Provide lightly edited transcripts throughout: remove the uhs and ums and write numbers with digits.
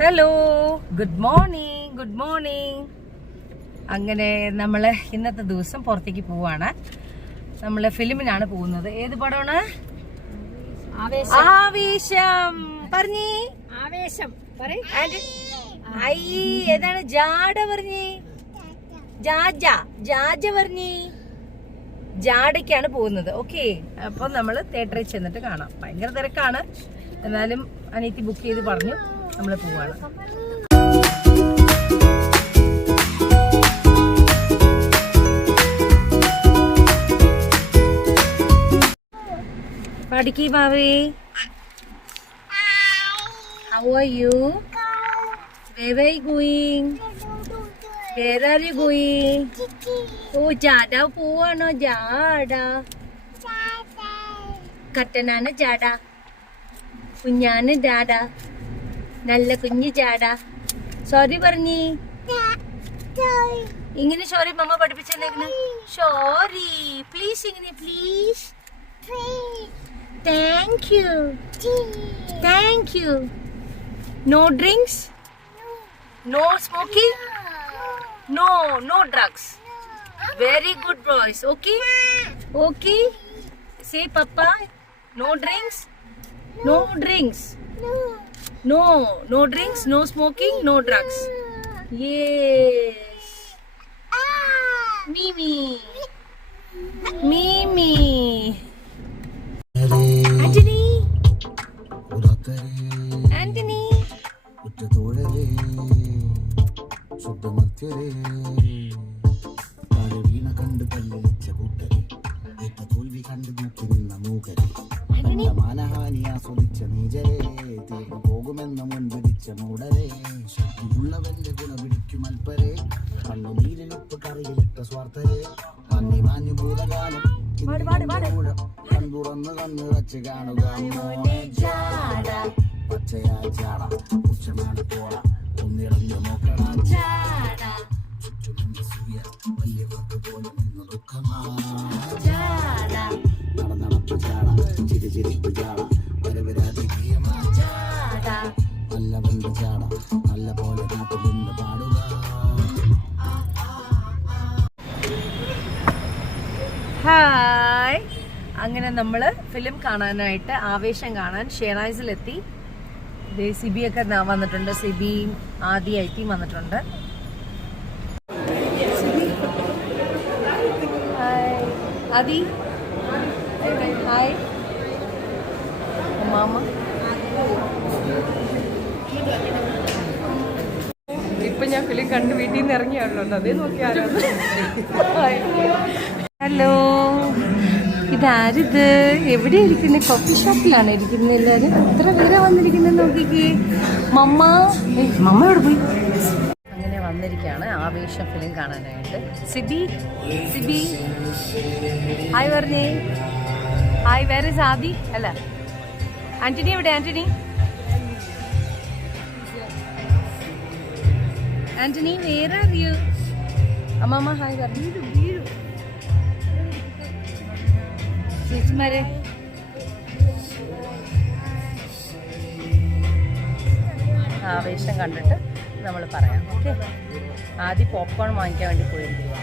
Hello, good morning. അങ്ങനെ നമ്മള് ഇന്നത്തെ ദിവസം പുറത്തേക്ക് പോവാണ്. നമ്മള് ഫിലിമിനാണ് പോകുന്നത്. ഏത് പടമാണ്? ആവേശം. പറഞ്ഞേ ആവേശം. ഏതാണ്? ജാഡ പറഞ്ഞേ. ജാജ പറഞ്ഞേ. ജാഡയ്ക്കാണ് പോകുന്നത്. ഓക്കെ, അപ്പൊ നമ്മള് തിയേറ്ററിൽ ചെന്നിട്ട് കാണാം. ഭയങ്കര തിരക്കാണ്, എന്നാലും അനിയത്തി ബുക്ക് ചെയ്ത് പറഞ്ഞു നമ്മള് പോവാണ്. പഠിക്ക് ബാവേ. How are you? Where are you going? Where are you going? Oh, ജാഡ പോവാണോ? ജാഡ കട്ടനാണ് ജാഡ, കുഞ്ഞാണ് ജാഡ, നല്ല കുഞ്ഞ് ജാഡ. സോറി പറഞ്ഞി. ഇങ്ങനെ സോറി മമ്മ പഠിപ്പിച്ചെന്നേക്കണ്. Sorry please. ഇങ്ങനെ please. Thank you. No drinks, no smoking, no drugs. Very good boys. Okay. Say papa. No drinks, no drinks, no smoking, no drugs. Yes. Mimi. Anthony. കണ്ട് കല്ലിച്ച കൂട്ടരെ ഏറ്റ തോൽവി കണ്ടു നോക്കി നിന്ന മൂകരെ മാനഹാനി ആസ്വദിച്ച നീചരെ തീർന്നു പോകുമെന്ന മുൻപിടിച്ച മൂടരെ ശക്തിയുള്ളവന്റെ ഗുണ പിടിക്കും അൽപ്പരെ കണ്ണുനീരിനൊപ്പ് കറിയിലിട്ട സ്വാർത്ഥരെ മണ്ണി മാഞ്ഞു ഭൂതകാലം കൺതുറന്ന് കണ്ണുറച്ച് കാണുക പച്ചയായ ചാട ഉച്ചമാണ് പോള ഒന്നിളഞ്ഞു നോക്കണ ചുറ്റുമെന്റെ സൂയ വലിയ വാക്ക് പോലും ഇന്ന് നടന്നടപ്പ് ചാട ചിരിച്ചിരിപ്പ് ചാട വരവരാതിരിയമാ നല്ല ബന്ധു ചാട നല്ല പോലെ നാട്ടുബന്ധു പാടുക. ഹായ്. അങ്ങനെ നമ്മള് ഫിലിം കാണാനായിട്ട് ആവേശം കാണാൻ ഷെയർനൈസിലെത്തി. സിബിയൊക്കെ വന്നിട്ടുണ്ട്. സിബിയും ആദി ഐറ്റിയും വന്നിട്ടുണ്ട്. ആദി ഹായ്. മാമ ഇപ്പൊ ഞാൻ ഫിലിം കണ്ട് വീട്ടിൽ നിന്ന് ഇറങ്ങിയാണല്ലോ, അതേ നോക്കിയാലോ. ഹലോ, ഇതാരിത്? എവിടെ ഇരിക്കുന്നത്? കോഫി ഷോപ്പിലാണ് ഇരിക്കുന്നത് എല്ലാവരും. എത്ര പേരാ വന്നിരിക്കുന്നത് നോക്കിക്കേ. മമ്മ എവിടെ പോയി? അങ്ങനെ വന്നിരിക്കുകയാണ് ആവേശം ഫിലിം കാണാനായിട്ട്. സിബി ഹായ് പറഞ്ഞേ. ഹായ്. വേറെ സാദി അല്ല ആന്റണി എവിടെ? ആന്റണി വേറെ അറിയൂ. അമ്മമ്മ ഹായ് പറഞ്ഞു. ചേച്ചിമാരെ ആവേശം കണ്ടിട്ട് നമ്മൾ പറയാം. ഓക്കെ, ആദ്യം പോപ്കോൺ വാങ്ങിക്കാൻ വേണ്ടി പോയിരിക്കുക.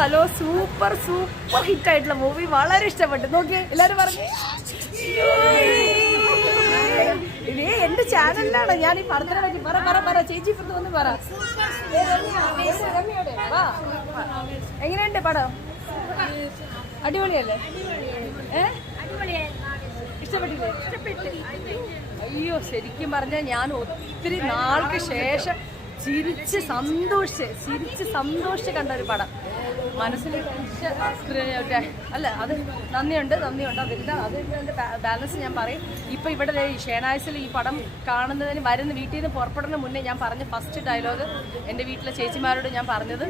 ഹലോ സൂപ്പർ സൂപ്പർ ഹിറ്റ് ആയിട്ടുള്ള മൂവി, വളരെ ഇഷ്ടപ്പെട്ടു. നോക്കിയേ എല്ലാവരും പറഞ്ഞു. ഇതേ എന്റെ ചാനലിലാണ് ഞാൻ ഈ പടത്തിനെ പറ്റി പറ ചേച്ചി ഒന്ന് പറ. എങ്ങനെയുണ്ട് പടം? അടിപൊളിയല്ലേ? ഇഷ്ടപ്പെട്ടില്ലേ? അയ്യോ ശരിക്കും പറഞ്ഞാൽ ഞാൻ ഒത്തിരി നാൾക്ക് ശേഷം ചിരിച്ച് സന്തോഷിച്ച് കണ്ട ഒരു പടം. മനസ്സിൽ അല്ല അത് നന്ദിയുണ്ട് അതിൻ്റെ ബാലൻസ് ഞാൻ പറയും. ഇപ്പം ഇവിടെ ഷേനായ്സിൽ ഈ പടം കാണുന്നതിന് വീട്ടിൽ നിന്ന് പുറപ്പെടുന്നതിന് മുന്നേ ഞാൻ പറഞ്ഞ ഫസ്റ്റ് ഡയലോഗ് എൻ്റെ വീട്ടിലെ ചേച്ചിമാരോട് ഞാൻ പറഞ്ഞത്,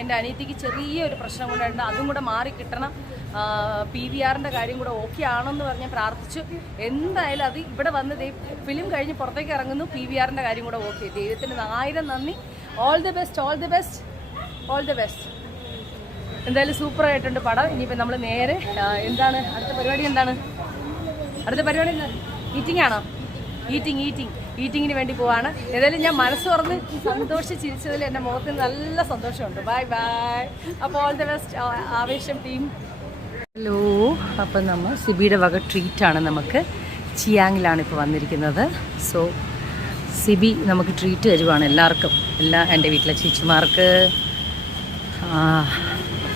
എൻ്റെ അനിയത്തിക്ക് ചെറിയൊരു പ്രശ്നം കൊണ്ടുണ്ട്, അതും കൂടെ മാറി കിട്ടണം, PVRൻ്റെ കാര്യം കൂടെ ഓക്കെ ആണെന്ന് പറഞ്ഞ് പ്രാർത്ഥിച്ചു. എന്തായാലും അത് ഇവിടെ വന്ന് ഫിലിം കഴിഞ്ഞ് പുറത്തേക്ക് ഇറങ്ങുന്നു, PVRൻ്റെ കാര്യം കൂടെ ഓക്കെ. ദൈവത്തിന് 1000 നന്ദി. All the best. എന്തായാലും സൂപ്പറായിട്ടുണ്ട് പടം. ഇനിയിപ്പോൾ നമ്മൾ നേരെ എന്താണ് അടുത്ത പരിപാടി? ഈറ്റിംഗ് ആണോ? ഈറ്റിങ്ങിന് വേണ്ടി പോവാണ്. ഏതായാലും ഞാൻ മനസ്സ് തുറന്ന് സന്തോഷിച്ച് ചിരിച്ചതിൽ എൻ്റെ മുഖത്തിന് നല്ല സന്തോഷമുണ്ട്. ബൈ. അപ്പോൾ ഓൾ ദി ബെസ്റ്റ് ആവേശം ടീം. ഹലോ, അപ്പം നമ്മൾ സിബിയുടെ വക ട്രീറ്റാണ്. നമുക്ക് ചിയാങ്ങിലാണ് ഇപ്പോൾ വന്നിരിക്കുന്നത്. സോ സിബി നമുക്ക് ട്രീറ്റ് തരുവാണ് എല്ലാവർക്കും, എൻ്റെ വീട്ടിലെ ചേച്ചിമാർക്ക്,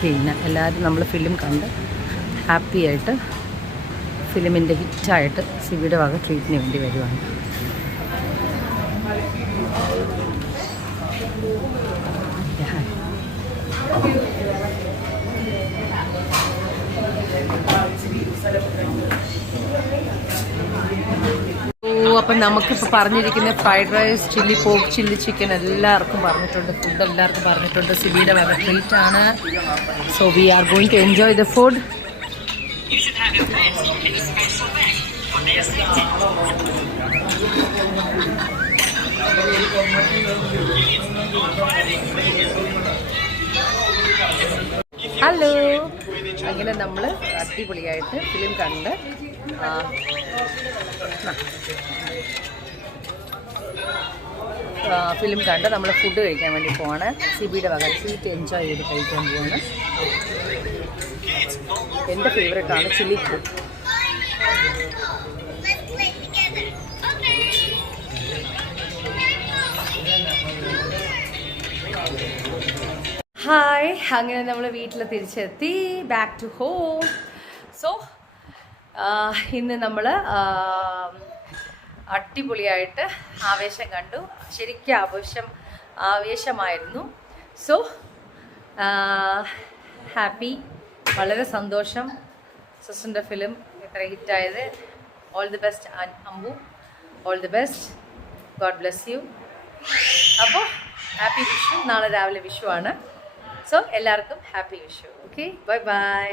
പിന്നെ എല്ലാവരും നമ്മൾ ഫിലിം കണ്ട് ഹാപ്പിയായിട്ട് ഫിലിമിൻ്റെ ഹിറ്റായിട്ട് സിബിയുടെ വക ട്രീറ്റിന് വേണ്ടി വരുവാണ്. അപ്പം നമുക്കിപ്പോൾ പറഞ്ഞിരിക്കുന്ന fried rice, chilli pork, chilli chicken എല്ലാവർക്കും പറഞ്ഞിട്ടുണ്ട്. ഫുഡ് എല്ലാവർക്കും പറഞ്ഞിട്ടുണ്ട്. സിബിയുടെ വക ട്രീറ്റ് ആണ്. So we are going to enjoy the food. Hello, അങ്ങനെ നമ്മൾ അടിപൊളിയായിട്ട് ഫിലിം കണ്ട് നമ്മൾ ഫുഡ് കഴിക്കാൻ വേണ്ടി പോവാണ്. സിബിയുടെ വക ട്രീറ്റ് എൻജോയ് ചെയ്ത് കഴിക്കാൻ പോവാണ്. എൻ്റെ ഫേവറേറ്റാണ് ചില്ലി പോർക്ക്. ഹായ്, അങ്ങനെ നമ്മൾ വീട്ടിൽ തിരിച്ചെത്തി. Back to home. സോ ഇന്ന് നമ്മൾ അടിപൊളിയായിട്ട് ആവേശം കണ്ടു. ശരിക്കും ആവേശമായിരുന്നു. സോ ഹാപ്പി, വളരെ സന്തോഷം. സിസ്റ്ററിൻ്റെ ഫിലിം ഇത്ര ഹിറ്റായത്. All the best Ambu, all the best. God bless you. അപ്പോൾ ഹാപ്പി വിഷു. നാളെ രാവിലെ വിഷു ആണ്. സോ എല്ലാവർക്കും ഹാപ്പി വിഷു. Okay, by.